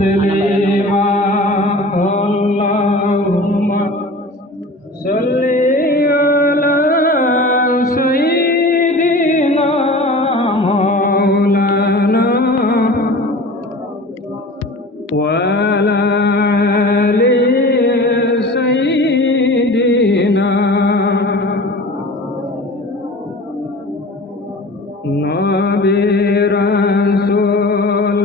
تسليما اللهم صل على سيدنا مولانا وعلى آل سيدنا নবী রাসূল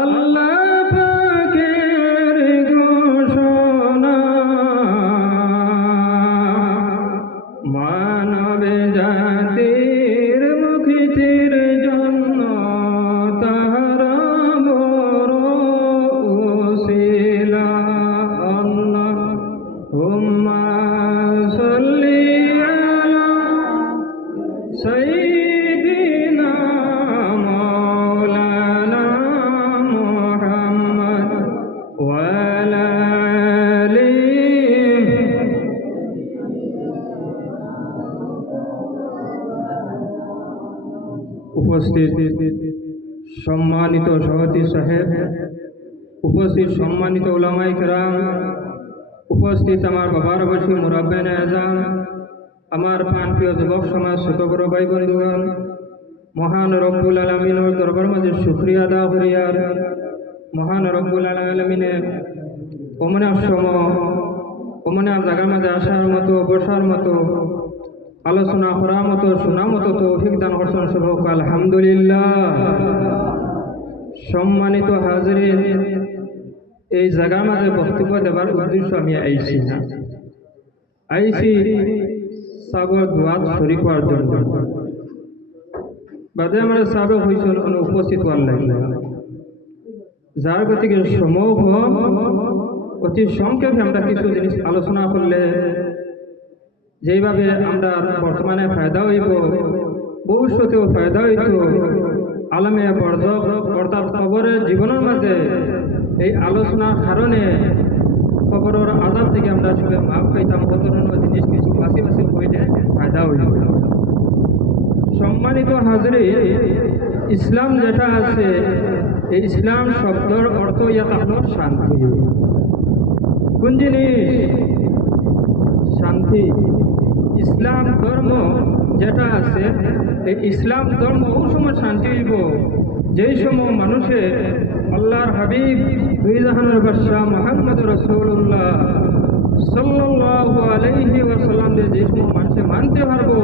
আল্লাহ পাকের ঘোষণা মানব জাতির মুক্তির জন্য তাহারা বড় ওসিলা আল্লাহুম্মা সাল্লি আলা সাইয়্যিদিনা মাওলানা মুহাম্মদ ওয়া আলা আলিহি। উপস্থিত সম্মানিত সভাপতি সাহেব, উপস্থিত সম্মানিত উলামায়ে কেরাম, উপস্থিত আমার বাবার বসি মুরাব্বিয়ানে আযম, আমার প্রাণপ্রিয় যুবক সমাজ, ছোট বড় ভাই বন্ধুগণ, মহান রব্বুল আলামিনের দরবার মাঝে শুকরিয়া আদা করিয়ার মহান রব্বুল আলামিনে ওমনে ওমনে জায়গার মাঝে আসার মতো, বসার মতো, আলোচনা করার মতো, শোনার মতো তৌফিক দান করছেন সবক আলহামদুলিল্লাহ। সম্মানিত হাজরিন, এই জায়গার মাঝে বক্তব্য দেবার উদ্দেশ্য আমি আইছি না, আইছি সাবর দুয়াত শরীক হওয়ার জন্য। বাদে আমরা সাবর হয়েছিল উপস্থিত হওয়ার লাগবে, যার গতিকে সমূহ অতি সংক্ষেপে আমরা কিছু জিনিস আলোচনা করলে যেইভাবে আমরা বর্তমানে ফায়দা হইব, ভবিষ্যতেও ফায়দা হইত, আলমে বরজক অর্থাৎ কবরের জীবনের মাঝে এই আলোচনার কারণে কবরের আযাব থেকে আমরা সবাই মাফ পাইতাম, অতরন্য জিনিস কিছু বাসি বাসি হইলে ফায়দা হইল। সম্মানিত হাজরিন, ইসলাম যেটা আছে, এই ইসলাম শব্দের অর্থ ইয়াত আপনার শান্তি। কোন জিনিস? শান্তি। ইসলাম ধর্ম যেটা আছে, এই ইসলাম ধর্ম ওই সময় শান্তি হইব যেই সময় মানুষে আল্লাহর হাবিব দুই জাহানের বাদশাহ মুহাম্মদ রাসূলুল্লাহ সাল্লাল্লাহু আলাইহি ওয়াসাল্লাম যে সময় মানুষে মানতে পারবো,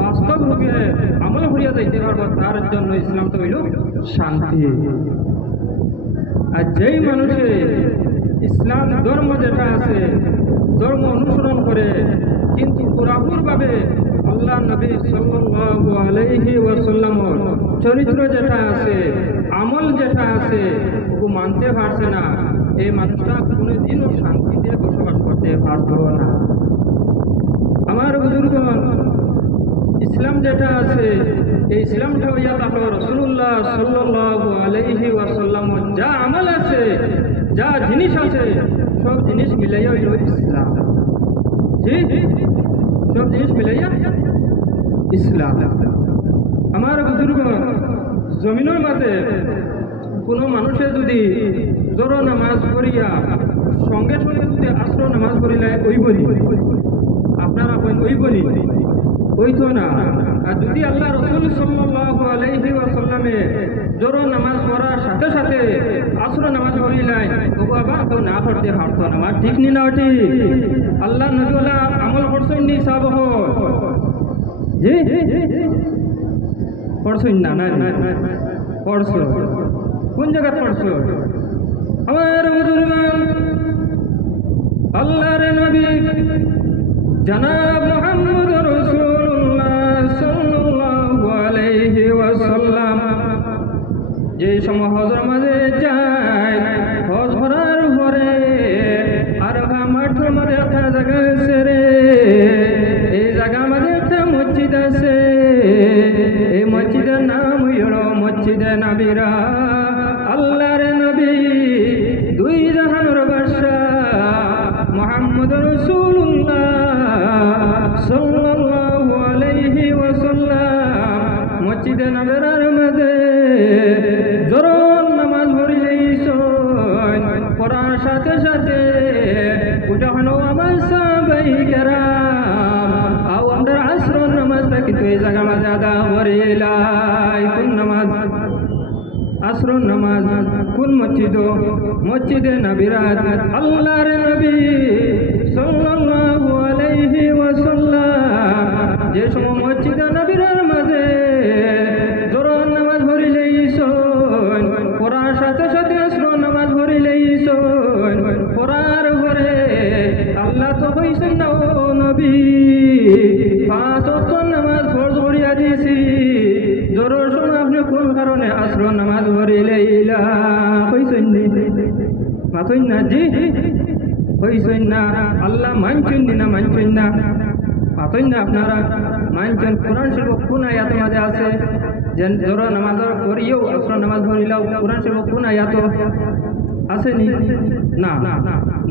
বাস্তব রূপে আমল করিয়া যাইতে পারবো, তার জন্য ইসলাম তো হইল শান্তি। আর যেই মানুষে ইসলাম ধর্ম যেটা আছে ধর্ম অনুসরণ করে কিন্তু পুরাপুরভাবে আল্লাহ নবী সাল্লাল্লাহু আলাইহি ওয়াসাল্লামের চরিত্র যেটা আছে, আমল যেটা আছে ও মানতে পারছে না, এই মানুষটা কোনোদিনও শান্তিতে বসবাস করতে পারত না। আমার বুজুর্গগণ, ইসলাম যেটা আছে, এই ইসলামটা হইয়া তাহলে রাসূলুল্লাহ সাল্লাল্লাহু আলাইহি ওয়াসাল্লামের যা আমল আছে, যা জিনিস আছে, সব জিনিস মিলাইয়া হইল ইসলাম। জি, সব জিনিস মিলাইয়া ইসলাম। আমার বুজুর্গগণ, জমিনের মাঝে কোনো মানুষের যদি জোর নামাজ পড়িয়া সঙ্গে সঙ্গে যদি আসর নামাজ পড়িলে ওই বলি, আপনারা ওই বলি ওইতো না। আর যদি আল্লাহ রাসূল সাল্লাল্লাহু আলাইহি ওয়াসাল্লামে জোর নামাজ পড়ার সাথে সাথে আসর নামাজ পড়িলাই, ও বাবা তো না পড়তে পারতো না। আমার ঠিক নি না ঠিক? আল্লাহ নবীওয়ালা আমল করছেন নি সাহাব? জি, করছেন না? না পড়ছো। কোন জায়গা পড়ছো? আমার বুজুর্গগণ, আল্লাহর নবী জনাব মুহাম্মদ রাসূলুল্লাহ সাল্লাল্লাহু আলাইহি ওয়াসাল্লাম যে সময় হজর মাঝে যায়, হজ করার পরে আরফা মাঠের মাঝে একটা জায়গা আছে রে, এই জায়গা মাঝে একটা মসজিদ আছে, এই মসজিদের নাম হইল মসজিদে নবীরা। আল্লাহর নবী দুই জাহানের বাদশাহ মুহাম্মদ রাসূলুল্লাহ সাল্লাল্লাহু আলাইহি ওয়াসাল্লাম মসজিদে নাবেরার মাঝে জোরন নামাজ পড়িলেই পড়ার সাথে সাথে ওটা হলো আমার সাহাবাই কেরাম আও আমাদের আসরের নামাজটা কিন্তু এই জায়গার মাঝে আদা করিলাই। কোন নামাজ? আসরের নামাজ। কোন মসজিদ? মসজিদে নবীরাত। আল্লাহর নবী সাল্লাল্লাহু আলাইহি ওয়াসাল্লাম যে সময় মসজিদে নবীরার মাঝে জোরন নামাজ পড়িলেই পড়ার সাথে সাথে আসরের নামাজ পড়িলেই পড়ার ঘরে আল্লাহ তো কইছেন না ও নবী 5 ওয়াক্ত নামাজ ফরজ করিয়া দিয়েছি। জোরের সময় আপনি কোন কারণে আসরের নামাজ পড়িলেইলা? কইছেন নি? মাথইন না জি কইছেন না? আল্লাহ মানছেন না মানছেন না? মাথইন না আপনারা মানছেন? কোরআন শরীফ কোন আয়াতের মাঝে আছে যে জোরের নামাজ পড়িও আসরের নামাজ পড়িলাও? কোরআন শরীফ কোন আয়াত আসেনি? না।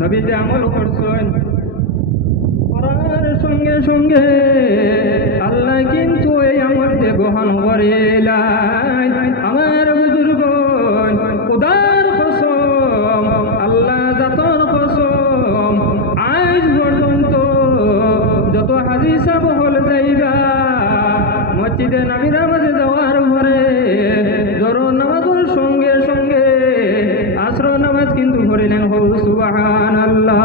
নবী যে আমল করছেন করার সঙ্গে সঙ্গে আল্লাহ কিন্তু এই আমলকে গ্রহণ করিলেন। আমার বুজুর্গ খোদার কসম, আল্লাহ জাতর কসম, আজ পর্যন্ত যত হাজি সাহেব হল যাইবা মসজিদে নবীর মাঝে যাওয়ার পরে জোহর নামাজের সঙ্গে সঙ্গে আসর নামাজ কিন্তু পড়িলেন। সুবহানাল্লাহ।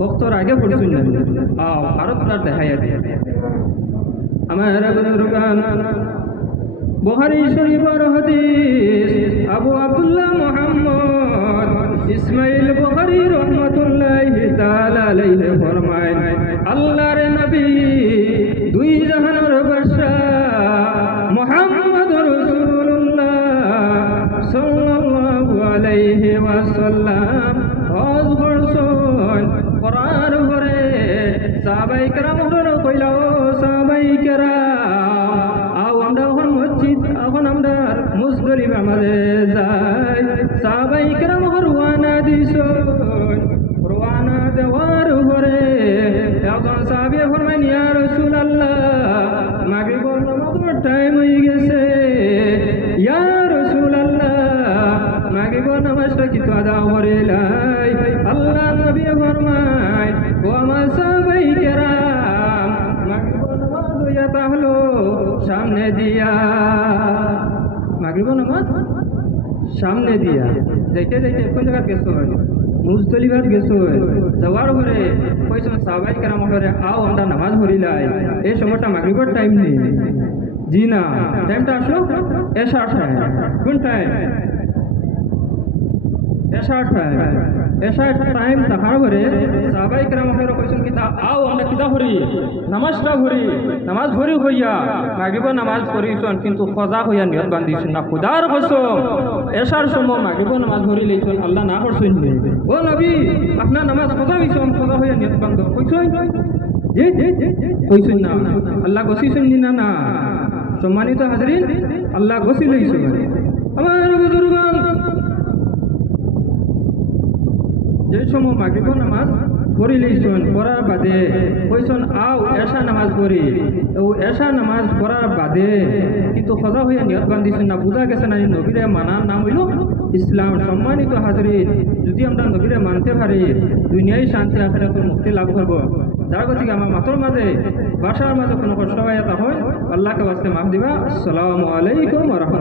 বক্তর আগে পড়ছেন না ভারতটার দেখাইয়া দিয়ে আমার বুজুর্গান বুখারী শরীফের হাদিস আবু আব্দুল্লাহ মুহাম্মদ ইসমাইল বুখারী রাহমাতুল্লাহি তাআলা আলাইহি ফরমায় আল্লাহর নবী দুই জাহানের বাদশা মুহাম্মদ রাসূলুল্লাহ সাল্লাল্লাহু আলাইহি ওয়াসাল্লাম হজ করছেন। করার ঘরে সাহাবাই কেরাম কইলা ও সাহাবাই কেরাম আও আমরা এখন মসজিদ এখন আমরা মুজদলিফা মাঝে যাই। সাহাবাই কেরাম রওনা দিছেন। রওনা দেওয়ার ঘরে এখন সাহাবী ফরমাইন ইয়া রাসূলুল্লাহ মাগরিবের নামাজের টাইম হয়ে গেছে। ইয়া রাসূলুল্লাহ মাগরিবের নামাজটা কি তো আদা করিলাই? আল্লাহ নবী ফরমায় ও আমার সাহাবাই কেরাম মাগরিবের নামাজ হইয়া তাহলো সামনে দিয়া। মাগরিবের নামাজ সামনে দিয়া যাইতে যাইতে কোন জায়গা গেছো? মুজদলিফাত গেছো। যাওয়ার পরে কইছেন সাহাবাই কেরাম করে আও আমরা নামাজ পড়িলাই। এই সময়টা মাগরিবের টাইম নেই। জি না, টাইমটা আসলো এশার টাইম। কোন টাইম? এশার টাইম। এশার টাইম তাহার পরে সাহাবাই কেরাম কইছেন কি আও আমরা কিতা করি? নামাজটা পড়ি। নামাজ পড়ি হইয়া মাগরিবের নামাজ পড়িছেন কিন্তু খজা হইয়া নিয়ত বান্ধিছেন না। খুদার কসম এশার সময় মাগরিবের নামাজ পড়ি লইছেন আল্লাহ না করছেন। ও নবী আপনার নামাজ খজা হইছেন, খজা হইয়া নিয়ত বান্ধ কইছেন? জি কইছেন না। আল্লাহ গছিছেন না? না। সম্মানিত হাজরিন আল্লাহ গছি লইছেন। আমার বুজুর্গান যে সময় মাগরিবের নামাজ পড়ি লইছেন পড়ার বাদে কইছেন আও এশা নামাজ পড়ি। ও এশা নামাজ পড়ার বাদে কিন্তু খজা হইয়া নিয়ত বান্ধিছেন না। বুঝা গেছে না নবীরে মানার নাম হইল ইসলাম। সম্মানিত হাজরিন যদি আমরা নবীরে মানতে পারি দুনিয়ায় শান্তি আখিরাতে মুক্তি লাভ করব। যার গতিকে আমার মাথার মাঝে বাসার মাঝে কোনো কষ্ট হয় তা হয় আল্লাহকে বাস্তে মাফ দিবা। আসসালামু আলাইকুম ওয়া রাহমাতুল্লাহ।